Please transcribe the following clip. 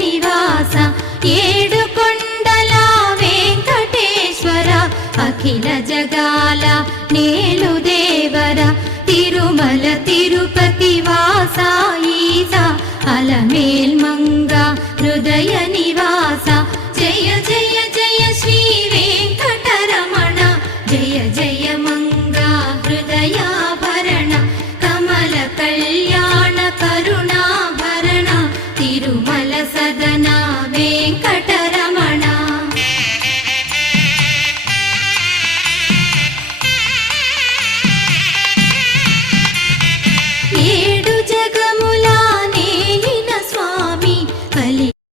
నివాస ఏడుకొండల వెంకటేశ్వర అఖిల జగాల నేలు దేవర తిరుమల తిరుపతి వాస ఈస అలమేల్మంగ హృదయ నివాస జయ జయ జయ శ్రీ వెంకటరమణ జయ జయ మంగ హృదయాభరణ కమల కళ్యాణ కరుణాభరణ తిరుమల సదన